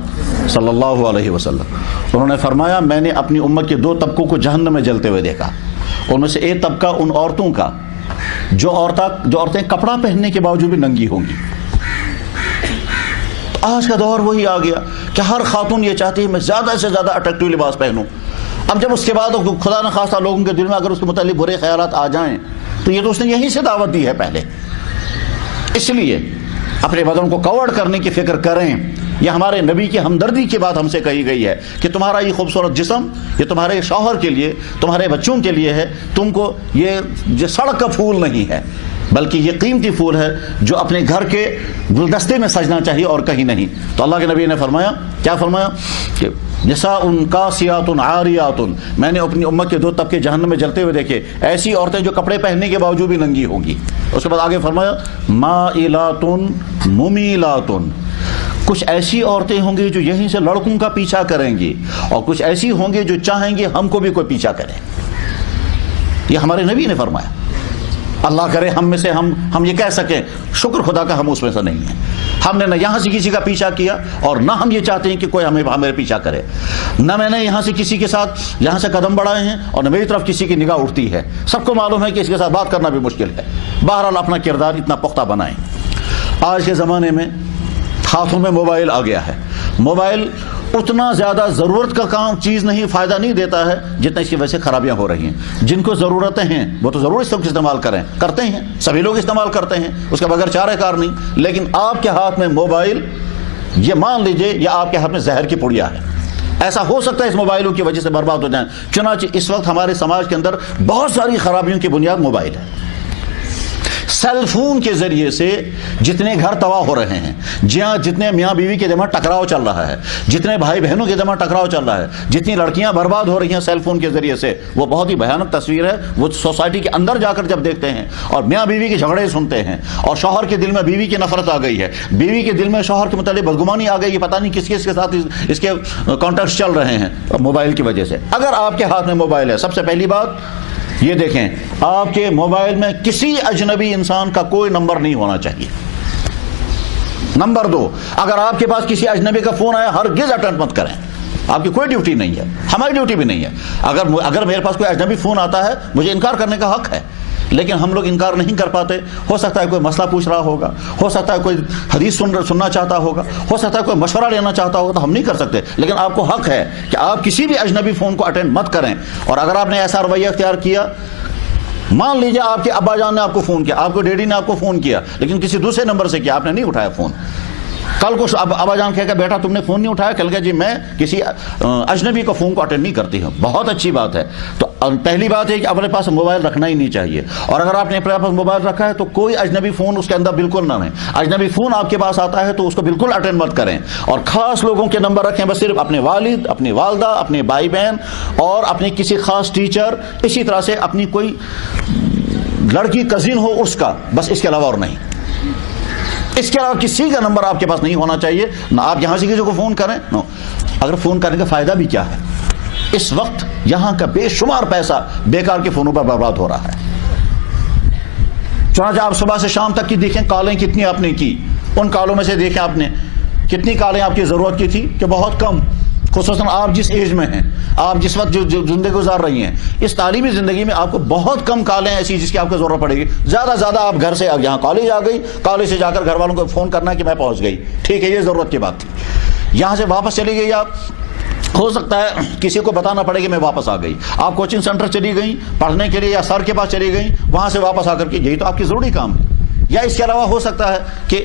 صلی اللہ علیہ وسلم انہوں نے فرمایا میں نے اپنی امت کے 2 طبقوں کو جہنم میں جلتے ہوئے دیکھا. ان میں سے ایک طبقہ ان عورتوں کا جو عورتیں کپڑا پہننے کے باوجود بھی ننگی ہوں گی. آج کا دور وہی آ گیا کہ ہر خاتون یہ چاہتی ہے میں زیادہ سے زیادہ اٹریکٹیو لباس پہنوں. اب جب اس کے بعد خدا نہ خواستہ لوگوں کے دل میں اگر اس کے متعلق برے خیالات آ جائیں تو یہ تو اس نے یہیں سے دعوت دی ہے پہلے. اس لیے اپنے بدن کو کور کرنے کی فکر کریں. یہ ہمارے نبی کی ہمدردی کی بات ہم سے کہی گئی ہے کہ تمہارا یہ خوبصورت جسم یہ تمہارے شوہر کے لیے، تمہارے بچوں کے لیے ہے. تم کو یہ سڑک کا پھول نہیں ہے بلکہ یہ قیمتی پھول ہے جو اپنے گھر کے گلدستے میں سجنا چاہیے اور کہیں نہیں. تو اللہ کے نبی نے فرمایا، کیا فرمایا کہ نساء کاسیات عاریات، میں نے اپنی امت کے 2 طبقے جہنم میں جلتے ہوئے دیکھے. ایسی عورتیں جو کپڑے پہننے کے باوجود بھی ننگی ہوں گی. اس کے بعد آگے فرمایا مائلات ممیلات، کچھ ایسی عورتیں ہوں گی جو یہیں سے لڑکوں کا پیچھا کریں گی اور کچھ ایسی ہوں گی جو چاہیں گی ہم کو بھی کوئی پیچھا کرے. یہ ہمارے نبی نے فرمایا. اللہ کرے ہم میں سے ہم یہ کہہ سکیں شکر خدا کا ہم اس میں سے نہیں ہیں. ہم نے نہ یہاں سے کسی کا پیچھا کیا اور نہ ہم یہ چاہتے ہیں کہ کوئی ہمیں پیچھا کرے. نہ میں نے یہاں سے کسی کے ساتھ یہاں سے قدم بڑھائے ہیں اور نہ میری طرف کسی کی نگاہ اٹھتی ہے. سب کو معلوم ہے کہ اس کے ساتھ بات کرنا بھی مشکل ہے. بہرحال اپنا کردار اتنا پختہ بنائیں. آج کے زمانے میں ہاتھوں میں موبائل آ گیا ہے. موبائل اتنا زیادہ ضرورت کا کام چیز نہیں، فائدہ نہیں دیتا ہے جتنا اس کی وجہ سے خرابیاں ہو رہی ہیں. جن کو ضرورتیں ہیں وہ تو ضرور اس وقت استعمال کرتے ہیں، سبھی لوگ استعمال کرتے ہیں، اس کے بغیر چارہ کار نہیں. لیکن آپ کے ہاتھ میں موبائل، یہ مان لیجئے یہ آپ کے ہاتھ میں زہر کی پڑیا ہے. ایسا ہو سکتا ہے اس موبائلوں کی وجہ سے برباد ہو جائیں. چنانچہ اس وقت ہمارے سماج کے اندر بہت ساری خرابیوں کی بنیاد موبائل ہے. سیل فون کے ذریعے سے جتنے گھر تباہ ہو رہے ہیں، جتنے میاں بیوی کے درمیان ٹکراؤ چل رہا ہے، جتنے بھائی بہنوں کے درمیان ٹکراؤ چل رہا ہے، جتنی لڑکیاں برباد ہو رہی ہیں سیل فون کے ذریعے سے، وہ بہت ہی بھیانک تصویر ہے. وہ سوسائٹی کے اندر جا کر جب دیکھتے ہیں اور میاں بیوی کے جھگڑے سنتے ہیں اور شوہر کے دل میں بیوی کی نفرت آ گئی ہے، بیوی کے دل میں شوہر کے متعلق بدگمانی آ گئی ہے، پتہ نہیں کس کے ساتھ اس کے کانٹیکٹس چل رہے ہیں موبائل کی وجہ سے. اگر آپ کے ہاتھ میں موبائل ہے، سب سے پہلی بات یہ دیکھیں آپ کے موبائل میں کسی اجنبی انسان کا کوئی نمبر نہیں ہونا چاہیے. نمبر 2، اگر آپ کے پاس کسی اجنبی کا فون آیا ہرگز اٹینڈ مت کریں. آپ کی کوئی ڈیوٹی نہیں ہے، ہماری ڈیوٹی بھی نہیں ہے. اگر میرے پاس کوئی اجنبی فون آتا ہے مجھے انکار کرنے کا حق ہے، لیکن ہم لوگ انکار نہیں کر پاتے. ہو سکتا ہے کوئی مسئلہ پوچھ رہا ہوگا، ہو سکتا ہے کوئی حدیث سننا چاہتا ہوگا، ہو سکتا ہے کوئی مشورہ لینا چاہتا ہوگا، تو ہم نہیں کر سکتے. لیکن آپ کو حق ہے کہ آپ کسی بھی اجنبی فون کو اٹینڈ مت کریں. اور اگر آپ نے ایسا رویہ اختیار کیا، مان لیجیے آپ کے ابا جان نے آپ کو فون کیا، آپ کو ڈیڈی نے آپ کو فون کیا، لیکن کسی دوسرے نمبر سے کیا، آپ نے نہیں اٹھایا فون. کل کو ابا جان کہے گا بیٹا تم نے فون نہیں اٹھایا، کل کہ جی میں کسی اجنبی کا فون کو اٹینڈ نہیں کرتی ہوں. بہت اچھی بات ہے. تو پہلی بات ہے کہ اپنے پاس موبائل رکھنا ہی نہیں چاہیے. اور اگر آپ نے اپنے پاس موبائل رکھا ہے تو کوئی اجنبی فون اس کے اندر بالکل نہ ہے. اجنبی فون آپ کے پاس آتا ہے تو اس کو بالکل اٹینڈ مت کریں. اور خاص لوگوں کے نمبر رکھیں، بس صرف اپنے والد، اپنی والدہ، اپنے بھائی بہن اور اپنے کسی خاص ٹیچر، اسی طرح سے اپنی کوئی لڑکی کزن ہو اس کا، بس اس کے علاوہ اور نہیں. اس کے علاوہ کسی کا نمبر آپ کے پاس نہیں ہونا چاہیے. نہ آپ یہاں سے کسی کو فون کریں. نو، اگر فون کرنے کا فائدہ بھی کیا ہے؟ اس وقت یہاں کا بے شمار پیسہ بیکار کے فونوں پر برباد ہو رہا ہے. چنانچہ آپ صبح سے شام تک کی دیکھیں کالیں کتنی آپ نے کی. ان کالوں میں سے دیکھیں آپ نے کتنی کالیں آپ کی ضرورت کی تھی کہ بہت کم. خصوصاً آپ جس ایج میں ہیں، آپ جس وقت جو زندگی گزار رہی ہیں، اس تعلیمی زندگی میں آپ کو بہت کم کالیں ایسی جس کی آپ کو ضرورت پڑے گی. زیادہ آپ گھر سے یہاں کالج آ گئی، کالج سے جا کر گھر والوں کو فون کرنا ہے کہ میں پہنچ گئی. ٹھیک ہے، یہ ضرورت کی بات تھی. یہاں سے واپس چلی گئی آپ، ہو سکتا ہے کسی کو بتانا پڑے کہ میں واپس آ گئی. آپ کوچنگ سینٹر چلی گئی پڑھنے کے لیے یا سر کے پاس چلی گئی، وہاں سے واپس آ کر کے یہی تو آپ کی ضروری کام ہے. یا اس کے علاوہ ہو سکتا ہے کہ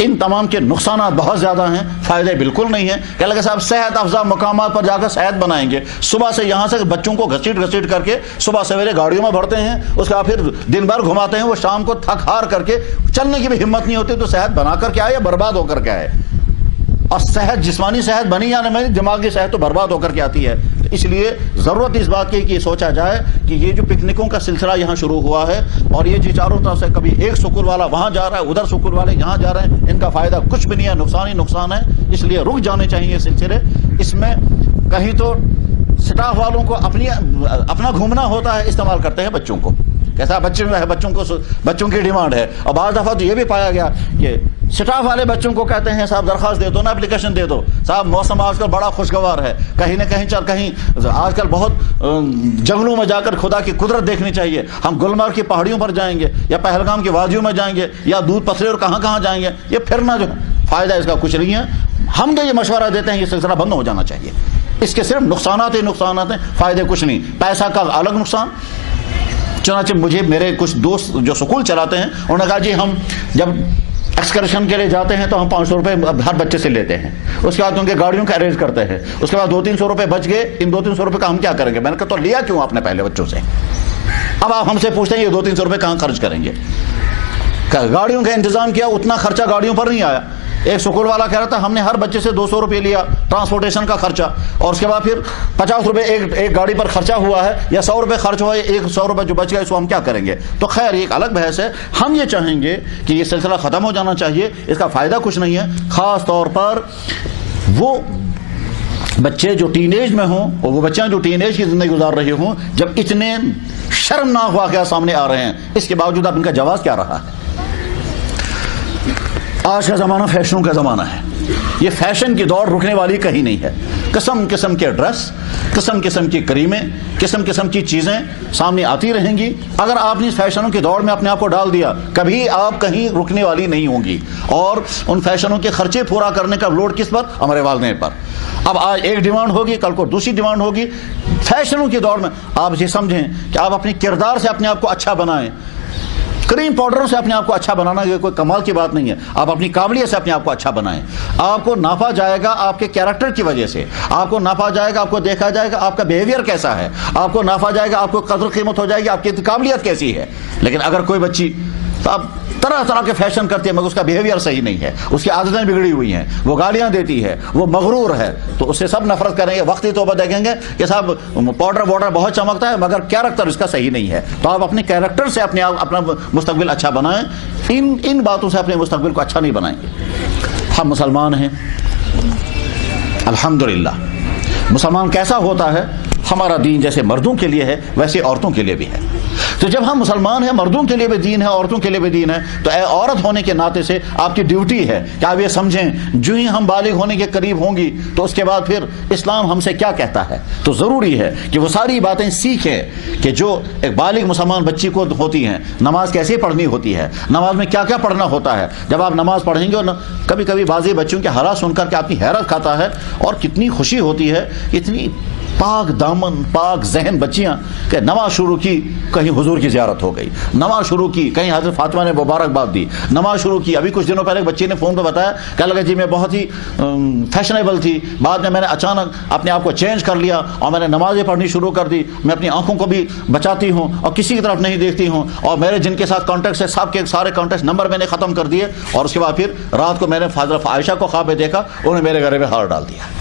ان تمام کے نقصانات بہت زیادہ ہیں، فائدے بالکل نہیں ہیں. کہ لگے صاحب صحت افزا مقامات پر جا کر صحت بنائیں گے، صبح سے یہاں سے بچوں کو گھسیٹ کر کے صبح سویرے گاڑیوں میں بھرتے ہیں، اس کے بعد پھر دن بھر گھماتے ہیں، وہ شام کو تھک ہار کر کے چلنے کی بھی ہمت نہیں ہوتی، تو صحت بنا کر کے آئے یا برباد ہو کر کے آئے؟ اور صحت، جسمانی صحت بنی یا نہیں، دماغی صحت تو برباد ہو کر کے آتی ہے. اس لیے ضرورت اس بات کی کہ یہ سوچا جائے کہ یہ جو پکنکوں کا سلسلہ یہاں شروع ہوا ہے، اور یہ جو چاروں طرف سے کبھی ایک سکول والا وہاں جا رہا ہے، ادھر سکول والے یہاں جا رہے ہیں، ان کا فائدہ کچھ بھی نہیں ہے، نقصان ہی نقصان ہے. اس لیے رک جانے چاہیے یہ سلسلے. اس میں کہیں تو سٹاف والوں کو اپنا گھومنا ہوتا ہے، استعمال کرتے ہیں بچوں کو. کیسا بچوں کی ڈیمانڈ ہے. اور بعض دفعہ تو یہ بھی پایا گیا کہ سٹاف والے بچوں کو کہتے ہیں صاحب درخواست دے دو نا، اپلیکیشن دے دو صاحب، موسم آج کل بڑا خوشگوار ہے، کہیں نہ کہیں آج کل بہت جنگلوں میں جا کر خدا کی قدرت دیکھنی چاہیے، ہم گلمرگ کی پہاڑیوں پر جائیں گے یا پہلگام کی وادیوں میں جائیں گے یا دودھ پتھرے اور کہاں جائیں گے. یہ پھرنا جو فائدہ اس کا کچھ نہیں ہے. ہم تو یہ مشورہ دیتے ہیں یہ سلسلہ بند ہو جانا چاہیے. اس کے صرف نقصانات ہی نقصانات ہیں، فائدے کچھ نہیں. پیسہ کا الگ نقصان. چنانچہ مجھے میرے کچھ دوست جو سکول چلاتے ہیں انہوں نے کہا جی ہم جب ایکسکرشن کے لیے جاتے ہیں تو ہم 500 روپے ہر بچے سے لیتے ہیں، اس کے بعد ان کے گاڑیوں کا ارینج کرتے ہیں، اس کے بعد 200-300 روپے بچ گئے، ان 200-300 روپے کا ہم کیا کریں گے؟ میں نے کہا تو لیا کیوں آپ نے پہلے بچوں سے؟ اب آپ ہم سے پوچھتے ہیں یہ 200-300 روپے کہاں خرچ کریں گے؟ گاڑیوں کا انتظام کیا، اتنا خرچہ گاڑیوں پر نہیں آیا. ایک سکول والا کہہ رہا تھا ہم نے ہر بچے سے 200 روپے لیا ٹرانسپورٹیشن کا خرچہ، اور اس کے بعد پھر 50 روپے ایک گاڑی پر خرچہ ہوا ہے یا 100 روپے خرچ ہوا ہے، 100 روپے جو بچ گیا اس کو ہم کیا کریں گے؟ تو خیر ایک الگ بحث ہے. ہم یہ چاہیں گے کہ یہ سلسلہ ختم ہو جانا چاہیے، اس کا فائدہ کچھ نہیں ہے. خاص طور پر وہ بچے جو ٹین ایج میں ہوں اور وہ بچیاں جو ٹین ایج کی زندگی گزار رہے ہوں، جب اتنے شرمناک واقعات سامنے آ رہے ہیں، اس کے باوجود اب ان کا جواز کیا رہا ہے؟ آج کا زمانہ فیشنوں کا زمانہ ہے. یہ فیشن کی دوڑ رکنے والی کہیں نہیں ہے. قسم قسم کے ڈریس، قسم قسم کی کریمیں، قسم قسم کی چیزیں سامنے آتی رہیں گی. اگر آپ نے اس فیشنوں کی دوڑ میں اپنے آپ کو ڈال دیا، کبھی آپ کہیں رکنے والی نہیں ہوں گی. اور ان فیشنوں کے خرچے پورا کرنے کا لوڈ کس پر؟ ہمارے والدین پر. اب آج ایک ڈیمانڈ ہوگی، کل کو دوسری ڈیمانڈ ہوگی. فیشنوں کی دوڑ میں آپ یہ سمجھیں کہ آپ اپنے کردار سے اپنے آپ کو اچھا بنائیں. کریم پاؤڈروں سے اپنے آپ کو اچھا بنانا یہ کوئی کمال کی بات نہیں ہے. آپ اپنی قابلیت سے اپنے آپ کو اچھا بنائیں. آپ کو ناپا جائے گا آپ کے کیریکٹر کی وجہ سے، آپ کو ناپا جائے گا، آپ کو دیکھا جائے گا آپ کا بیہیویئر کیسا ہے، آپ کو ناپا جائے گا آپ کو قدر قیمت ہو جائے گی آپ کی قابلیت کیسی ہے. لیکن اگر کوئی بچی تو آپ طرح طرح کے فیشن کرتی ہے مگر اس کا بیہیویئر صحیح نہیں ہے، اس کی عادتیں بگڑی ہوئی ہیں، وہ گالیاں دیتی ہے، وہ مغرور ہے، تو اس سے سب نفرت کریں گے. وقتی طور پر دیکھیں گے کہ صاحب پاؤڈر واڈر بہت چمکتا ہے مگر کیریکٹر اس کا صحیح نہیں ہے. تو آپ اپنے کیریکٹر سے اپنا مستقبل اچھا بنائیں. ان باتوں سے اپنے مستقبل کو اچھا نہیں بنائیں گے. ہم مسلمان ہیں الحمدللہ. مسلمان کیسا ہوتا ہے؟ ہمارا دین جیسے مردوں کے لیے ہے ویسے عورتوں کے لیے بھی ہے. تو جب ہم مسلمان ہیں، مردوں کے لیے بھی دین ہے، عورتوں کے لیے بھی دین ہے، تو اے عورت ہونے کے ناطے سے آپ کی ڈیوٹی ہے کہ آپ یہ سمجھیں جو ہی ہم بالغ ہونے کے قریب ہوں گی تو اس کے بعد پھر اسلام ہم سے کیا کہتا ہے. تو ضروری ہے کہ وہ ساری باتیں سیکھیں کہ جو ایک بالغ مسلمان بچی کو ہوتی ہیں. نماز کیسے پڑھنی ہوتی ہے، نماز میں کیا کیا پڑھنا ہوتا ہے. جب آپ نماز پڑھیں گے اور کبھی کبھی بعض بچوں کے حالات سن کر کے آپ کی حیرت کھاتا ہے اور کتنی خوشی ہوتی ہے. اتنی پاک دامن پاک ذہن بچیاں کہ نماز شروع کی کہیں حضور کی زیارت ہو گئی، نماز شروع کی کہیں حضرت فاطمہ نے مبارکباد دی، نماز شروع کی. ابھی کچھ دنوں پہلے ایک بچی نے فون پہ بتایا کہ لگا جی میں بہت ہی فیشنیبل تھی، بعد میں نے اچانک اپنے آپ کو چینج کر لیا اور میں نے نمازیں پڑھنی شروع کر دی. میں اپنی آنکھوں کو بھی بچاتی ہوں اور کسی کی طرف نہیں دیکھتی ہوں، اور میرے جن کے ساتھ کانٹیکٹس ہے سب کے سارے کانٹیکٹس نمبر میں نے ختم کر دیے. اور اس کے بعد پھر رات کو میں نے حضرت عائشہ کو خواب میں دیکھا، انہوں نے میرے گلے میں ہار ڈال دیا.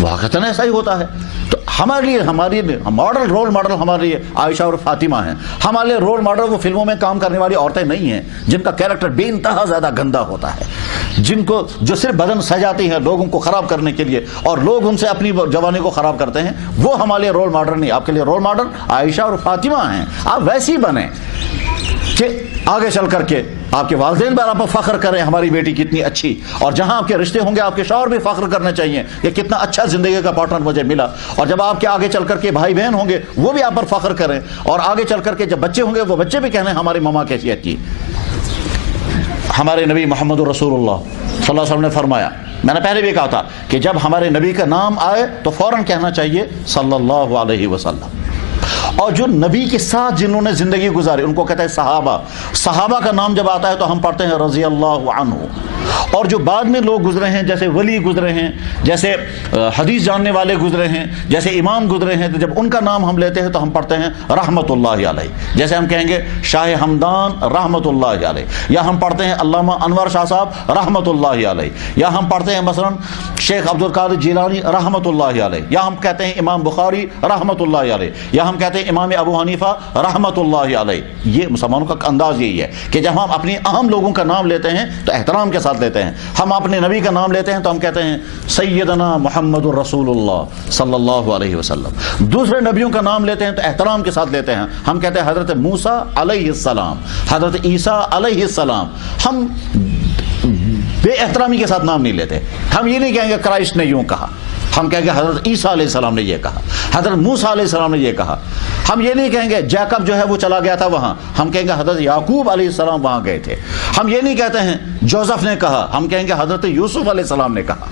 واقعتاً ایسا ہی ہوتا ہے. تو ہمارے لیے ہماری ماڈل رول ماڈل ہمارے لیے عائشہ اور فاطمہ ہیں. ہمارے لیے رول ماڈل وہ فلموں میں کام کرنے والی عورتیں نہیں ہیں جن کا کیریکٹر بے انتہا زیادہ گندا ہوتا ہے، جن کو جو صرف بدن سجاتی ہیں لوگوں کو خراب کرنے کے لیے اور لوگ ان سے اپنی جوانی کو خراب کرتے ہیں. وہ ہمارے لیے رول ماڈل نہیں. آپ کے لیے رول ماڈل عائشہ اور فاطمہ ہیں. آپ ویسی بنیں کہ آگے چل کر کے آپ کے والدین پر آپ فخر کریں ہماری بیٹی کتنی اچھی، اور جہاں آپ کے رشتے ہوں گے آپ کے شوہر بھی فخر کرنا چاہیے کہ کتنا اچھا زندگی کا پارٹنر مجھے ملا. اور جب آپ کے آگے چل کر کے بھائی بہن ہوں گے وہ بھی آپ پر فخر کریں، اور آگے چل کر کے جب بچے ہوں گے وہ بچے بھی کہنے ہماری ماما کیسی اچھی. ہمارے نبی محمد رسول اللہ صلی اللہ علیہ وسلم نے فرمایا، میں نے پہلے بھی کہا تھا کہ جب ہمارے نبی کا نام آئے تو فوراً کہنا چاہیے صلی اللہ علیہ وسلم. اور جو نبی کے ساتھ جنہوں نے زندگی گزاری ان کو کہتے ہیں صحابہ. صحابہ کا نام جب آتا ہے تو ہم پڑھتے ہیں رضی اللہ عنہ. اور جو بعد میں لوگ گزرے ہیں جیسے ولی گزرے ہیں, جیسے حدیث جاننے والے گزرے ہیں, جیسے امام گزرے ہیں, تو جب ان کا نام ہم لیتے ہیں تو ہم پڑھتے ہیں رحمت اللہ علیہ. جیسے ہم کہیں گے شاہ ہمدان رحمت اللہ علیہ, یا ہم پڑھتے ہیں علامہ انور شاہ صاحب رحمت اللہ علیہ, یا ہم پڑھتے ہیں مثلا شیخ عبد القادر جیلانی رحمت اللہ علیہ, یا ہم کہتے ہیں امام بخاری رحمت اللہ علیہ, یا ہم کہتے ہیں امام ابو حنیفہ رحمت اللہ علیہ. یہ مسلمانوں کا انداز یہی ہے کہ جب ہم اپنی اہم لوگوں کا نام لیتے ہیں تو احترام کے ساتھ لیتے ہیں. ہم اپنے نبی کا نام لیتے ہیں تو ہم کہتے ہیں سیدنا محمد الرسول اللہ صلی اللہ علیہ وسلم. دوسرے نبیوں کا نام لیتے ہیں تو احترام کے ساتھ لیتے ہیں. ہم کہتے ہیں حضرت موسیٰ علیہ السلام, حضرت عیسیٰ علیہ السلام. ہم بے احترامی کے ساتھ نام نہیں لیتے. ہم یہ نہیں کہیں گے کرائسٹ نے یوں کہا, ہم کہیں گے حضرت عیسیٰ علیہ السلام نے یہ کہا, حضرت موسیٰ علیہ السلام نے یہ کہا. ہم یہ نہیں کہیں گے جیکب جو ہے وہ چلا گیا تھا وہاں, ہم کہیں گے حضرت یعقوب علیہ السلام وہاں گئے تھے. ہم یہ نہیں کہتے ہیں جوزف نے کہا, ہم کہیں گے حضرت یوسف علیہ السلام نے کہا.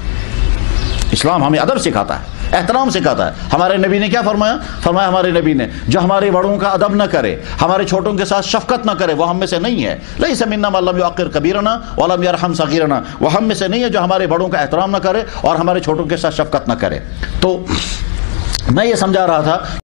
اسلام ہمیں ادب سکھاتا ہے, احترام سکھاتا ہے. ہمارے نبی نے کیا فرمایا؟ فرمایا ہمارے نبی نے جو ہمارے بڑوں کا ادب نہ کرے, ہمارے چھوٹوں کے ساتھ شفقت نہ کرے, وہ ہم میں سے نہیں ہے. لیس منا من لم یعقر کبیرنا ولم یرحم صغیرنا, وہ ہم میں سے نہیں ہے جو ہمارے بڑوں کا احترام نہ کرے اور ہمارے چھوٹوں کے ساتھ شفقت نہ کرے. تو میں یہ سمجھا رہا تھا